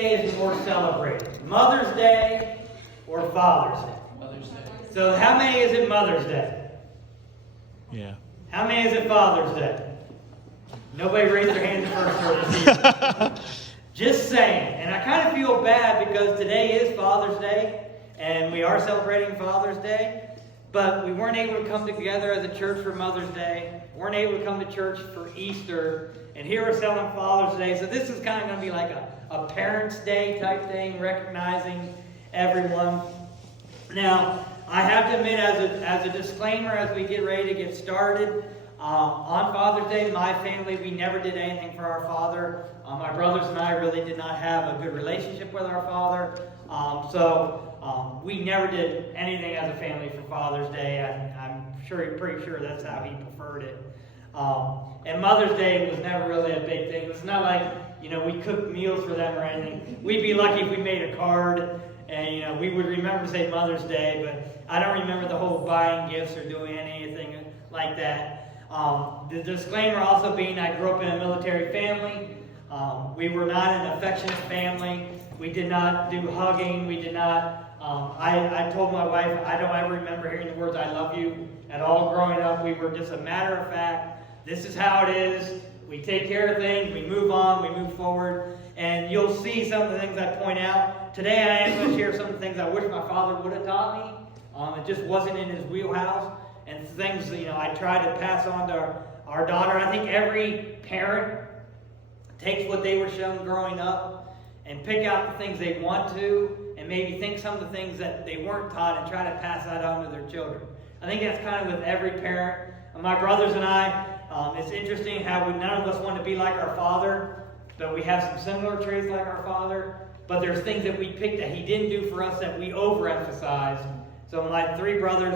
day is more celebrated? Mother's Day or Father's Day? Mother's Day. So how many is it Mother's Day? Yeah. How many is it Father's Day? Nobody raised their hand first service. Just saying. And I kind of feel bad because today is Father's Day, and we are celebrating Father's Day, but we weren't able to come together as a church for Mother's Day, weren't able to come to church for Easter, and here we're celebrating Father's Day. So this is kind of going to be like a Parents' Day type thing, recognizing everyone. Now, I have to admit, as a disclaimer, as we get ready to get started, on Father's Day, my family, we never did anything for our father. My brothers and I really did not have a good relationship with our father. So we never did anything as a family for Father's Day. I'm pretty sure that's how he preferred it. And Mother's Day was never really a big thing. It was not like, we cooked meals for them or anything. We'd be lucky if we made a card and, we would remember to say Mother's Day, but I don't remember the whole buying gifts or doing anything like that. The disclaimer also being I grew up in a military family. We were not an affectionate family. We did not do hugging. We did not. I told my wife I don't ever remember hearing the words I love you at all growing up. We were just a matter of fact. This is how it is. We take care of things. We move on. We move forward. And you'll see some of the things I point out. Today I am going to share some of the things I wish my father would have taught me. It just wasn't in his wheelhouse. And things, I try to pass on to our daughter. I think every parent takes what they were shown growing up and pick out the things they want to and maybe think some of the things that they weren't taught and try to pass that on to their children. I think that's kind of with every parent. My brothers and I, it's interesting how none of us want to be like our father, but we have some similar traits like our father. But there's things that we picked that he didn't do for us that we overemphasize. So my three brothers,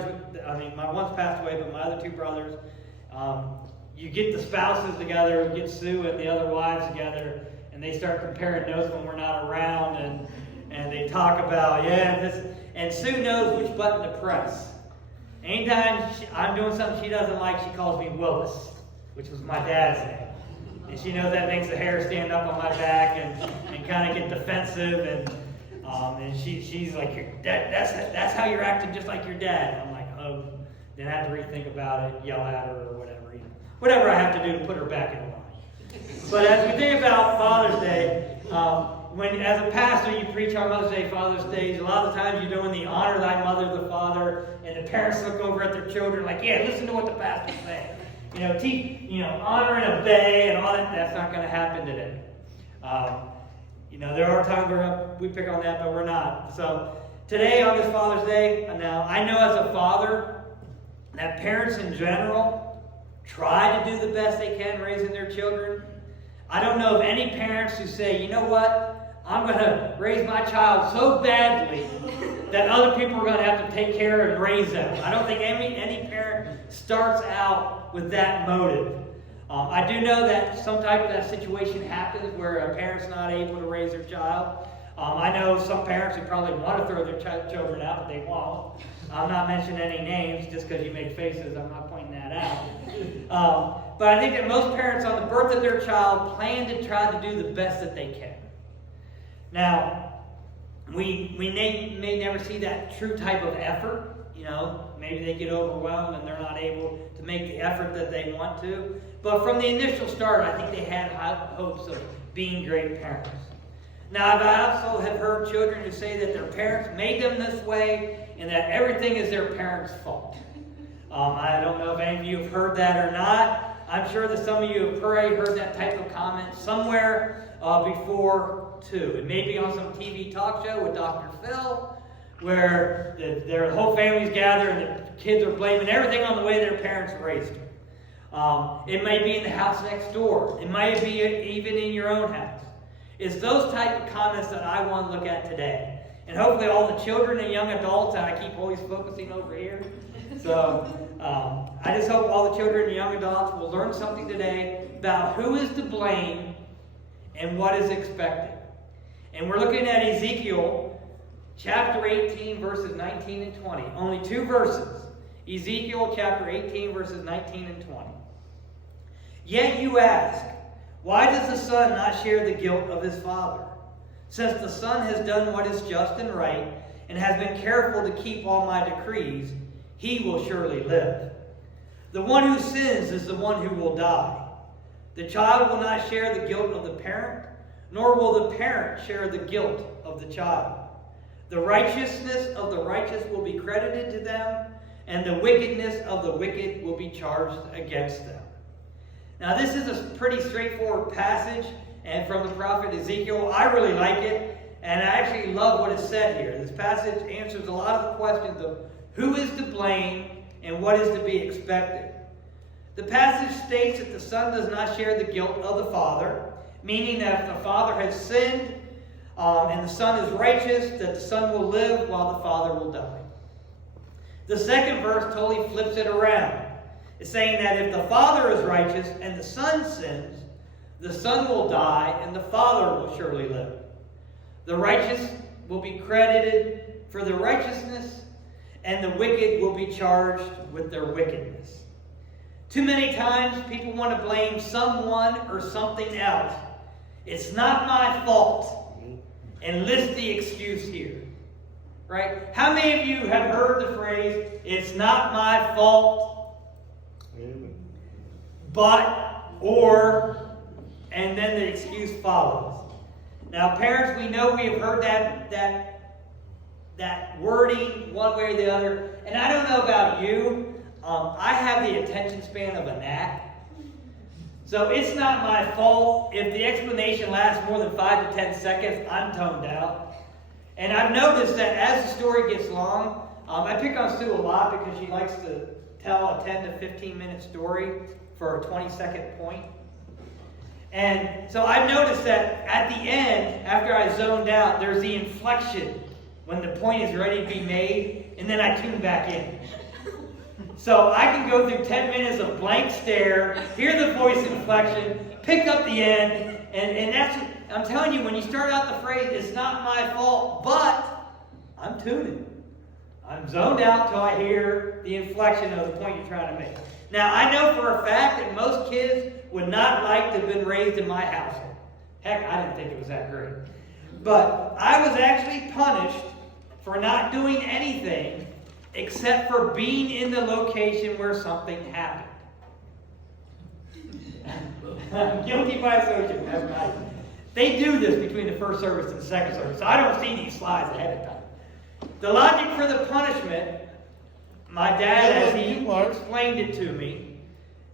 my one's passed away, but my other two brothers, you get the spouses together, you get Sue and the other wives together, and they start comparing notes when we're not around, and they talk about, this, and Sue knows which button to press. Anytime I'm doing something she doesn't like, she calls me Willis, which was my dad's name. And she knows that makes the hair stand up on my back and kind of get defensive, and she's like, that's how you're acting just like your dad. And I'm like, oh. Then I have to rethink about it, yell at her or whatever. Whatever I have to do to put her back in line. But as we think about Father's Day, when as a pastor you preach on Mother's Day, Father's Day, a lot of the times you're doing the honor thy mother, the father, and the parents look over at their children like, listen to what the pastor's saying. Honor and obey and all that. That's not going to happen today. There are times where we pick on that, but we're not. So today on this Father's Day, now I know as a father that parents in general try to do the best they can raising their children. I don't know of any parents who say, you know what, I'm going to raise my child so badly that other people are going to have to take care and raise them. I don't think any parent starts out with that motive. I do know that some type of that situation happens where a parent's not able to raise their child. I know some parents who probably want to throw their children out, but they won't. I'm not mentioning any names just because you make faces. I'm not pointing that out. But I think that most parents on the birth of their child plan to try to do the best that they can. Now, we may never see that true type of effort. Maybe they get overwhelmed and they're not able to make the effort that they want to. But from the initial start, I think they had high hopes of being great parents. Now, I also have heard children who say that their parents made them this way and that everything is their parents' fault. I don't know if any of you have heard that or not. I'm sure that some of you have probably heard that type of comment somewhere before, too. It may be on some TV talk show with Dr. Phil, where their whole family's gathered and the kids are blaming everything on the way their parents raised them. It may be in the house next door. It might be even in your own house. It's those type of comments that I want to look at today. And hopefully all the children and young adults, and I keep always focusing over here. So I just hope all the children and young adults will learn something today about who is to blame and what is expected. And we're looking at Ezekiel chapter 18, verses 19 and 20. Only 2 verses. Ezekiel chapter 18, verses 19 and 20. Yet you ask, why does the son not share the guilt of his father? Since the Son has done what is just and right, and has been careful to keep all my decrees, he will surely live. The one who sins is the one who will die. The child will not share the guilt of the parent, nor will the parent share the guilt of the child. The righteousness of the righteous will be credited to them, and the wickedness of the wicked will be charged against them. Now, this is a pretty straightforward passage, and from the prophet Ezekiel. I really like it, and I actually love what is said here. This passage answers a lot of the questions of who is to blame and what is to be expected. The passage states that the Son does not share the guilt of the Father, meaning that if the Father has sinned and the Son is righteous, that the Son will live while the Father will die. The second verse totally flips it around. It's saying that if the Father is righteous and the Son sins, the Son will die and the Father will surely live. The righteous will be credited for their righteousness, and the wicked will be charged with their wickedness. Too many times people want to blame someone or something else. It's not my fault. And list the excuse here. Right? How many of you have heard the phrase, it's not my fault, but, or, and then the excuse follows. Now, parents, we know we have heard that wording one way or the other. And I don't know about you. I have the attention span of a gnat. So it's not my fault. If the explanation lasts more than 5 to 10 seconds, I'm toned out. And I've noticed that as the story gets long, I pick on Sue a lot because she likes to tell a 10 to 15 minute story for a 20-second point. And so I've noticed that at the end, after I zoned out, there's the inflection when the point is ready to be made, and then I tune back in. So I can go through 10 minutes of blank stare, hear the voice inflection, pick up the end, and that's, I'm telling you, when you start out the phrase, it's not my fault, but I'm tuning. I'm zoned out till I hear the inflection of the point you're trying to make. Now, I know for a fact that most kids would not like to have been raised in my household. Heck, I didn't think it was that great. But I was actually punished for not doing anything except for being in the location where something happened. I'm guilty by association. That's nice. They do this between the first service and the second service, so I don't see these slides ahead of time. The logic for the punishment, my dad, as he explained it to me,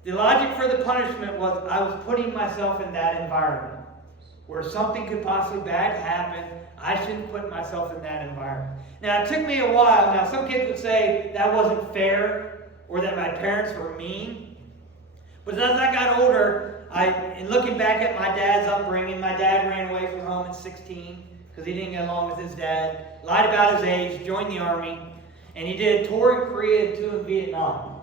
the logic for the punishment was I was putting myself in that environment where something could possibly bad happen. I shouldn't put myself in that environment. Now, it took me a while. Now, some kids would say that wasn't fair or that my parents were mean. But as I got older, in looking back at my dad's upbringing, my dad ran away from home at 16 because he didn't get along with his dad, lied about his age, joined the Army, and he did a tour in Korea and 2 in Vietnam.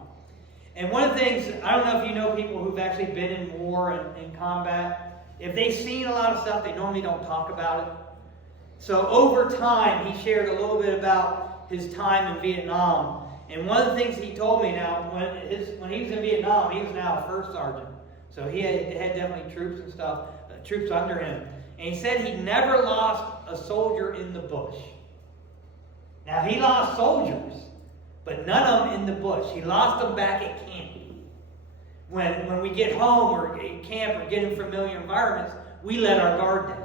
And one of the things, I don't know if you know people who've actually been in war and in combat, if they've seen a lot of stuff, they normally don't talk about it. So over time, he shared a little bit about his time in Vietnam. And one of the things he told me now, when he was in Vietnam, he was now a first sergeant. So he had definitely troops and stuff, troops under him. And he said he never lost a soldier in the bush. Now, he lost soldiers, but none of them in the bush. He lost them back at camp. When we get home or at camp or get in familiar environments, we let our guard down.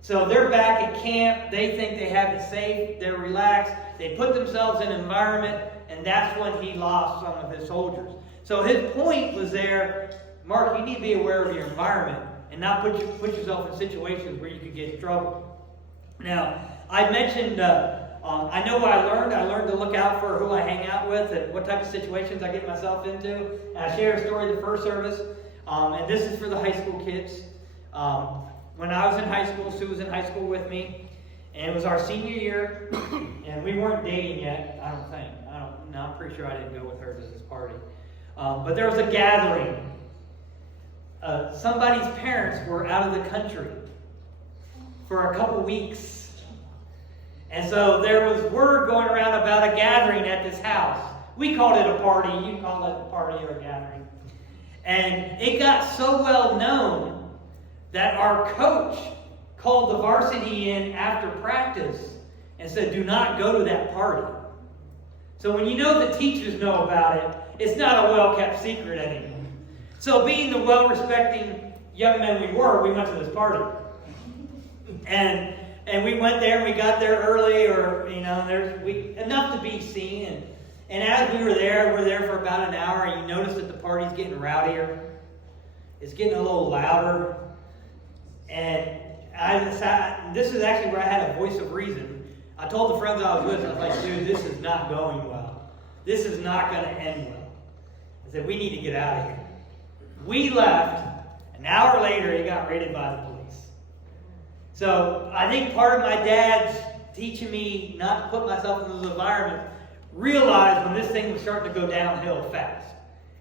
So they're back at camp. They think they have it safe. They're relaxed. They put themselves in an environment, and that's when he lost some of his soldiers. So his point was there, Mark, you need to be aware of your environment and not put yourself in situations where you could get in trouble. Now, I mentioned, I know what I learned. I learned to look out for who I hang out with and what type of situations I get myself into. And I shared a story the first service, and this is for the high school kids. When I was in high school, Sue was in high school with me, and it was our senior year, and we weren't dating yet, I don't think. I'm pretty sure I didn't go with her to this party. But there was a gathering. Somebody's parents were out of the country for a couple weeks. And so there was word going around about a gathering at this house. We called it a party. You call it a party or a gathering. And it got so well known that our coach called the varsity in after practice and said, do not go to that party. So when you know the teachers know about it, it's not a well-kept secret anymore. So being the well-respecting young men we were, we went to this party. And we went there, and we got there early, or, enough to be seen. And as we were there, we're there for about an hour, and you notice that the party's getting rowdier. It's getting a little louder. And this is actually where I had a voice of reason. I told the friends I was with, I was like, dude, this is not going well. This is not going to end well. I said, we need to get out of here. We left. An hour later, it got raided by the police. So I think part of my dad's teaching me not to put myself in those environments, realized when this thing was starting to go downhill fast.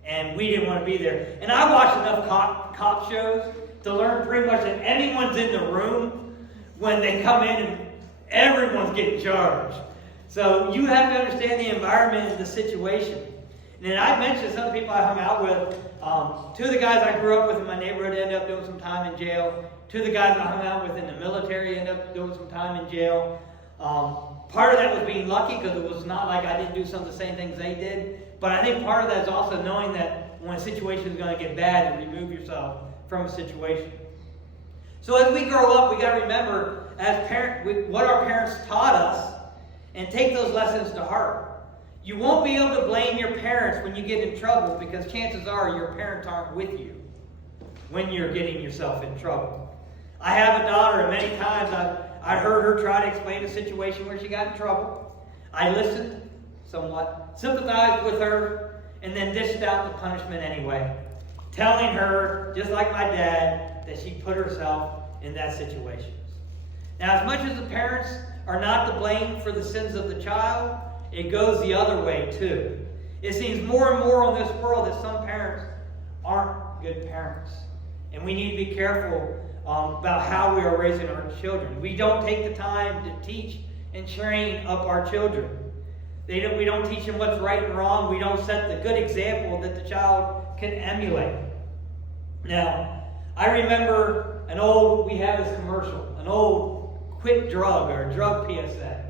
And we didn't want to be there. And I watched enough cop shows to learn pretty much that anyone's in the room when they come in and everyone's getting charged. So you have to understand the environment and the situation. And then I mentioned some people I hung out with. Two of the guys I grew up with in my neighborhood ended up doing some time in jail. Two of the guys I hung out with in the military ended up doing some time in jail. Part of that was being lucky because it was not like I didn't do some of the same things they did. But I think part of that is also knowing that when a situation is going to get bad, to remove yourself from a situation. So as we grow up, we got to remember as parents what our parents taught us and take those lessons to heart. You won't be able to blame your parents when you get in trouble because chances are your parents aren't with you when you're getting yourself in trouble. I have a daughter, and many times I heard her try to explain a situation where she got in trouble. I listened somewhat, sympathized with her, and then dished out the punishment anyway, telling her, just like my dad, that she put herself in that situation. Now, as much as the parents are not to blame for the sins of the child, it goes the other way too. It seems more and more in this world that some parents aren't good parents. And we need to be careful about how we are raising our children. We don't take the time to teach and train up our children. We don't teach them what's right and wrong. We don't set the good example that the child can emulate. Now, I remember we have this commercial, an old quit drug or drug PSA.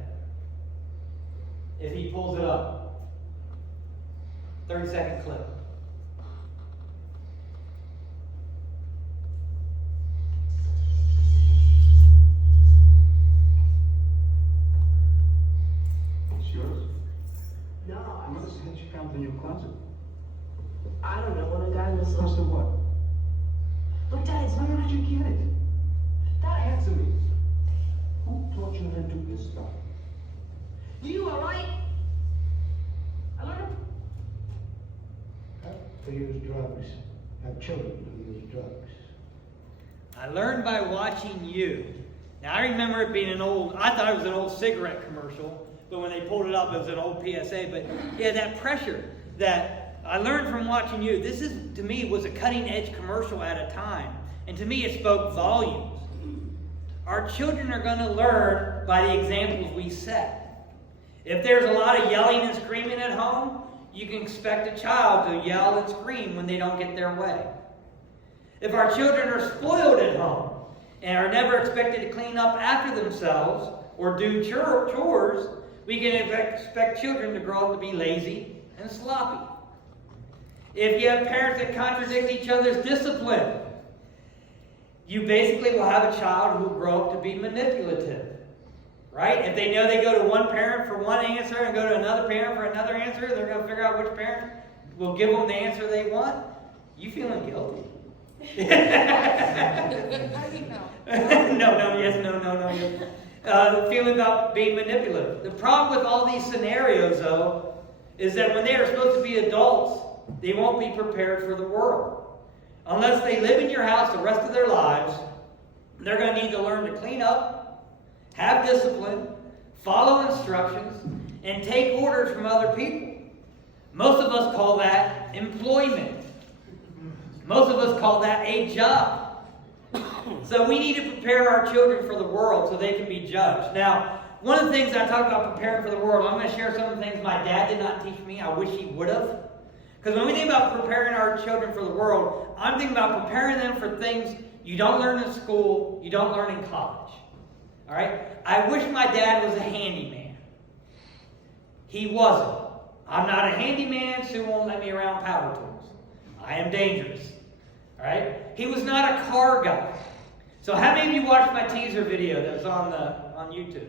If he pulls it up. 30-second clip. It's yours? No, Mother said you found it in your closet. I don't know. When a guy was Closet what? But Dad, Where did you get it? Dad, Answer me. Who taught you how to do this stuff? you all right? I learned. To use drugs, have children who use drugs. I learned by watching you. Now, I remember it being I thought it was an old cigarette commercial, but when they pulled it up, it was an old PSA. But yeah, that pressure that I learned from watching you, this is, to me, was a cutting-edge commercial at a time. And to me, it spoke volumes. Our children are going to learn by the examples we set. If there's a lot of yelling and screaming at home, you can expect a child to yell and scream when they don't get their way. If our children are spoiled at home and are never expected to clean up after themselves or do chores, we can expect children to grow up to be lazy and sloppy. If you have parents that contradict each other's discipline, you basically will have a child who will grow up to be manipulative. Right? If they know they go to one parent for one answer and go to another parent for another answer, they're going to figure out which parent will give them the answer they want. You feeling guilty? The feeling about being manipulative. The problem with all these scenarios, though, is that when they are supposed to be adults, they won't be prepared for the world. Unless they live in your house the rest of their lives, they're going to need to learn to clean up, have discipline, follow instructions, and take orders from other people. Most of us call that employment. Most of us call that a job. So we need to prepare our children for the world so they can be judged. Now, one of the things I talk about preparing for the world, I'm going to share some of the things my dad did not teach me. I wish he would have. Because when we think about preparing our children for the world, I'm thinking about preparing them for things you don't learn in school, you don't learn in college. All right? I wish my dad was a handyman. He wasn't. I'm not a handyman, Sue won't let me around power tools. I am dangerous. All right? He was not a car guy. So how many of you watched my teaser video that was on YouTube?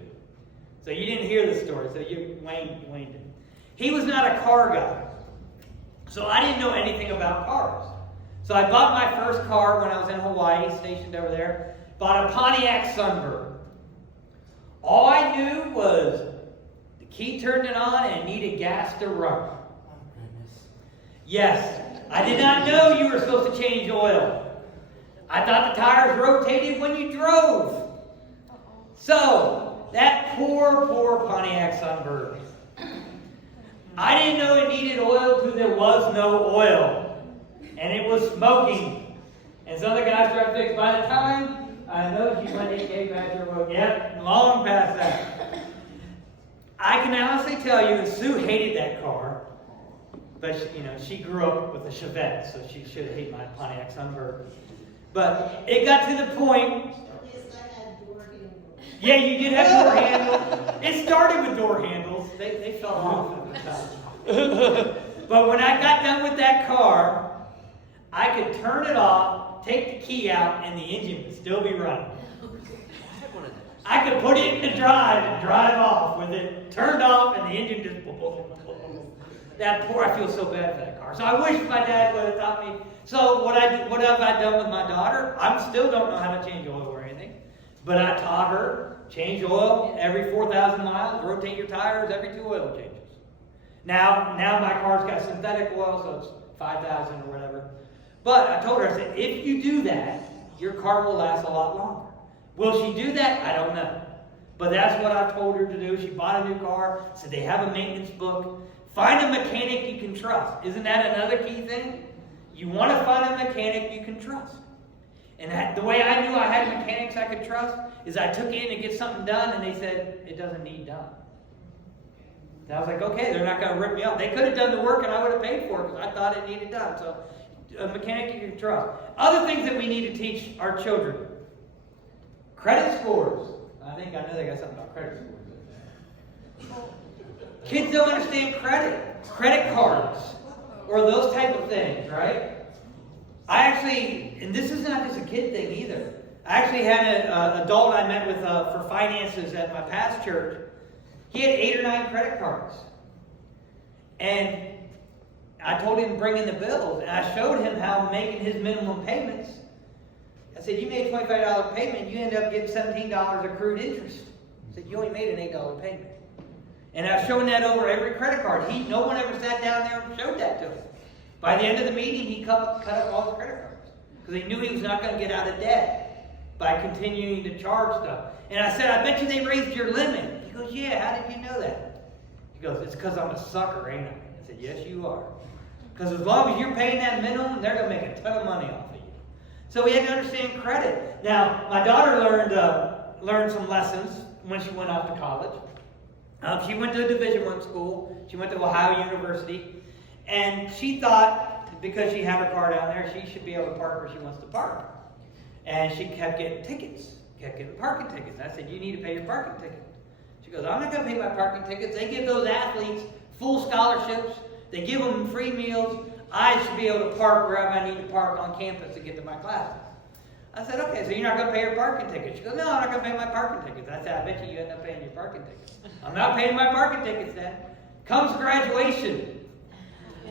So you didn't hear the story, so Wayne did. He was not a car guy. So I didn't know anything about cars. So I bought my first car when I was in Hawaii, stationed over there. Bought a Pontiac Sunbird. All I knew was the key turned it on and it needed gas to run. Oh, goodness. Yes, I did not know you were supposed to change oil. I thought the tires rotated when you drove. So, that poor Pontiac Sunbird. I didn't know it needed oil till there was no oil. And it was smoking. And so the guys tried to fix. By the time I know she went and gave back her oil. Yep, long past that. I can honestly tell you, and Sue hated that car. But she grew up with a Chevette, so she should have hated my Pontiac Sunbird. But it got to the point. Yeah, you did have door handles. It started with door handles. They fell off at the time. But when I got done with that car, I could turn it off, take the key out, and the engine would still be running. I had one of those. I could put it in the drive and drive off with it turned off, and the engine just boom, boom, boom, boom, boom. That poor, I feel so bad for that car. So I wish my dad would have taught me. So what have I done with my daughter? I still don't know how to change oil or anything. But I taught her, change oil every 4,000 miles, rotate your tires every 2 oil changes. Now my car's got synthetic oil, so it's 5,000 or whatever. But I told her, I said, if you do that, your car will last a lot longer. Will she do that? I don't know. But that's what I told her to do. She bought a new car, said they have a maintenance book. Find a mechanic you can trust. Isn't that another key thing? You want to find a mechanic you can trust. And the way I knew I had mechanics I could trust is I took in to get something done and they said, it doesn't need done. And I was like, okay, they're not going to rip me off. They could have done the work and I would have paid for it because I thought it needed done. So a mechanic you can trust. Other things that we need to teach our children. Credit scores. I know they got something about credit scores. Kids don't understand credit cards, or those type of things, right? I actually, and this is not just a kid thing either. I actually had an adult I met with for finances at my past church. He had 8 or 9 credit cards. And I told him to bring in the bills, and I showed him how making his minimum payments. I said, you made a $25 payment, you end up getting $17 accrued interest. I said, you only made an $8 payment. And I was showing that over every credit card. No one ever sat down there and showed that to him. By the end of the meeting, he cut up all his credit cards. Because he knew he was not going to get out of debt by continuing to charge stuff. And I said, I bet you they raised your limit. He goes, yeah, how did you know that? He goes, it's because I'm a sucker, ain't I? I said, yes, you are. Because as long as you're paying that minimum, they're going to make a ton of money off of you. So we had to understand credit. Now, my daughter learned some lessons when she went off to college. She went to a Division I school. She went to Ohio University. And she thought, because she had her car down there, she should be able to park where she wants to park. And she kept getting tickets, kept getting parking tickets. And I said, you need to pay your parking ticket. She goes, I'm not going to pay my parking tickets. They give those athletes full scholarships. They give them free meals. I should be able to park wherever I need to park on campus to get to my classes. I said, okay, so you're not going to pay your parking ticket. She goes, no, I'm not going to pay my parking tickets. I said, I bet you end up paying your parking tickets. I'm not paying my parking tickets then. Comes graduation.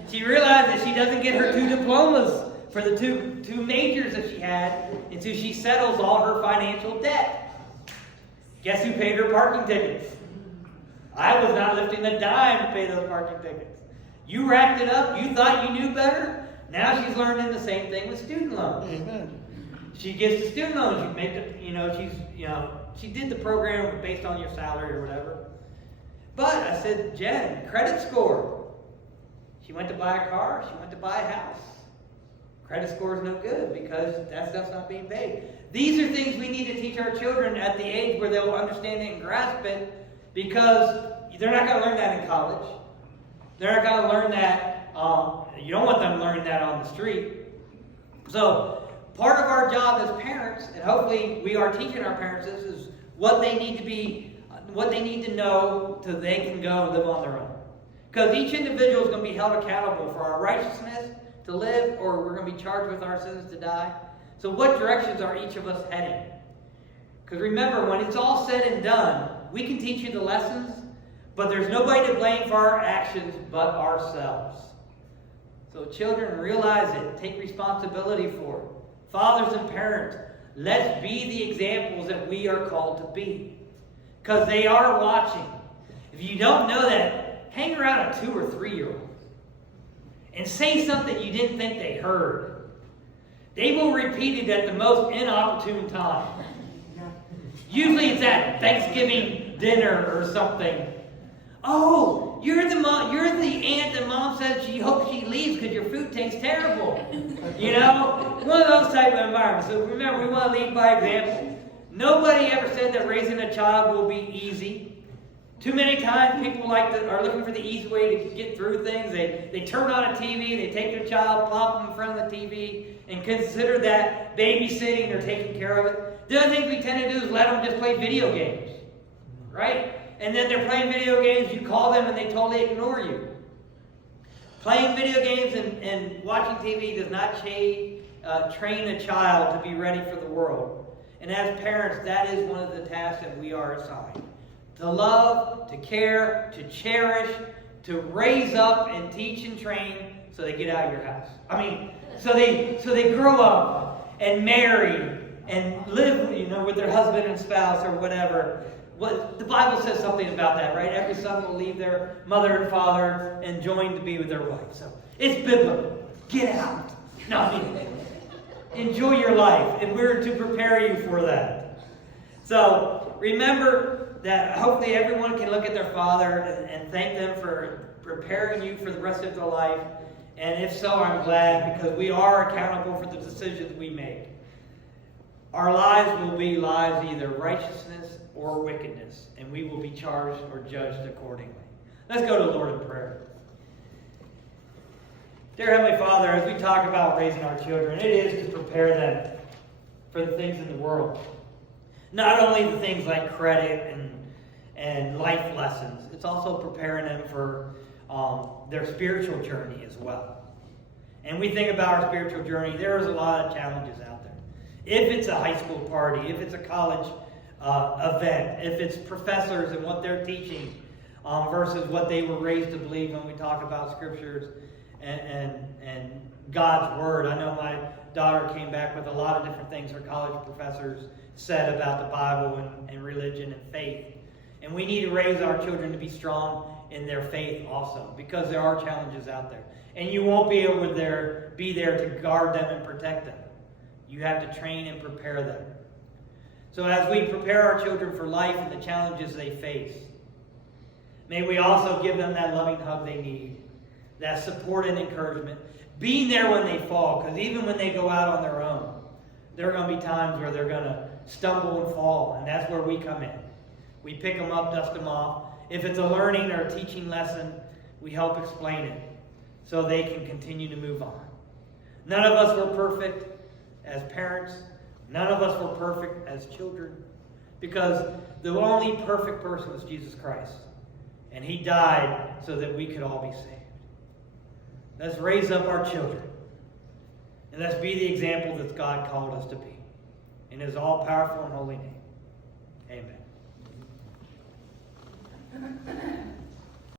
She realized that she doesn't get her 2 diplomas for the two majors that she had until she settles all her financial debt. Guess who paid her parking tickets? I was not lifting a dime to pay those parking tickets. You racked it up. You thought you knew better. Now she's learning the same thing with student loans. Amen. She gets the student loans. You make she did the program based on your salary or whatever. But I said, Jen, credit score. She went to buy a car. She went to buy a house. Credit score is no good because that stuff's not being paid. These are things we need to teach our children at the age where they'll understand it and grasp it, because they're not going to learn that in college. They're not going to learn that. You don't want them learning that on the street. So part of our job as parents, and hopefully we are teaching our parents this, is what they need to be, what they need to know so they can go and live on their own. Because each individual is going to be held accountable for our righteousness to live, or we're going to be charged with our sins to die. So what directions are each of us heading? Because remember, when it's all said and done, we can teach you the lessons, but there's nobody to blame for our actions but ourselves. So children, realize it. Take responsibility for it. Fathers and parents, let's be the examples that we are called to be. Because they are watching. If you don't know that, hang around a 2 or 3-year-old and say something you didn't think they heard. They will repeat it at the most inopportune time. Usually it's at Thanksgiving dinner or something. Oh, you're the aunt that mom says she hopes she leaves because your food tastes terrible. You know? One of those type of environments. So remember, we want to lead by example. Nobody ever said that raising a child will be easy. Too many times people are looking for the easy way to get through things. They turn on a TV, they take their child, plop them in front of the TV, and consider that babysitting or taking care of it. The other thing we tend to do is let them just play video games. Right? And then they're playing video games, you call them and they totally ignore you. Playing video games and watching TV does not train a child to be ready for the world. And as parents, that is one of the tasks that we are assigned. To love, to care, to cherish, to raise up and teach and train so they get out of your house. So they grow up and marry and live, with their husband and spouse or whatever. The Bible says something about that, right? Every son will leave their mother and father and join to be with their wife. So it's biblical. Get out. Enjoy your life, and we're to prepare you for that. So remember that hopefully everyone can look at their father and thank them for preparing you for the rest of their life. And if so, I'm glad, because we are accountable for the decisions we make. Our lives will be lives either righteousness or wickedness, and we will be charged or judged accordingly. Let's go to the Lord in prayer. Dear Heavenly Father, as we talk about raising our children, it is to prepare them for the things in the world. Not only the things like credit and life lessons, it's also preparing them for their spiritual journey as well. And we think about our spiritual journey, there's a lot of challenges out there. If it's a high school party, if it's a college event, if it's professors and what they're teaching versus what they were raised to believe when we talk about scriptures and God's Word. I know my daughter came back with a lot of different things her college professors said about the Bible and religion and faith. And we need to raise our children to be strong in their faith also, because there are challenges out there. And you won't be able to be there to guard them and protect them. You have to train and prepare them. So as we prepare our children for life and the challenges they face, may we also give them that loving hug they need, that support and encouragement, being there when they fall, because even when they go out on their own, there are going to be times where they're going to stumble and fall, and that's where we come in. We pick them up, dust them off. If it's a learning or a teaching lesson, we help explain it so they can continue to move on. None of us were perfect as parents. None of us were perfect as children, because the only perfect person was Jesus Christ. And He died so that we could all be saved. Let's raise up our children. And let's be the example that God called us to be. In His all-powerful and holy name.